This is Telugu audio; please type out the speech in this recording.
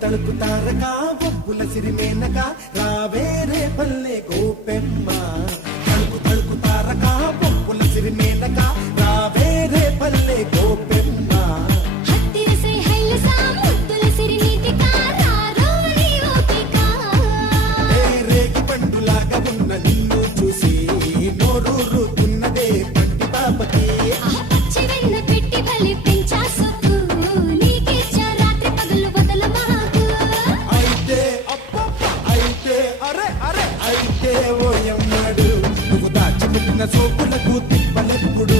తలుపు తారక బొబ్బుల సిరిమేనక రావేరే పల్లె గోపెమ్మ తలుపు తారక బొబ్బుల సిరిమేనక రావేరే పల్లె గోపెమ్మ రేగి పండులాగా ఉన్న నిన్ను చూసి నోరూరుతున్నదే పంటి పాపకి అయితే ఓయమ్మడు నువ్వు దాచిపెట్టిన సోపులకు తిప్పలెప్పుడు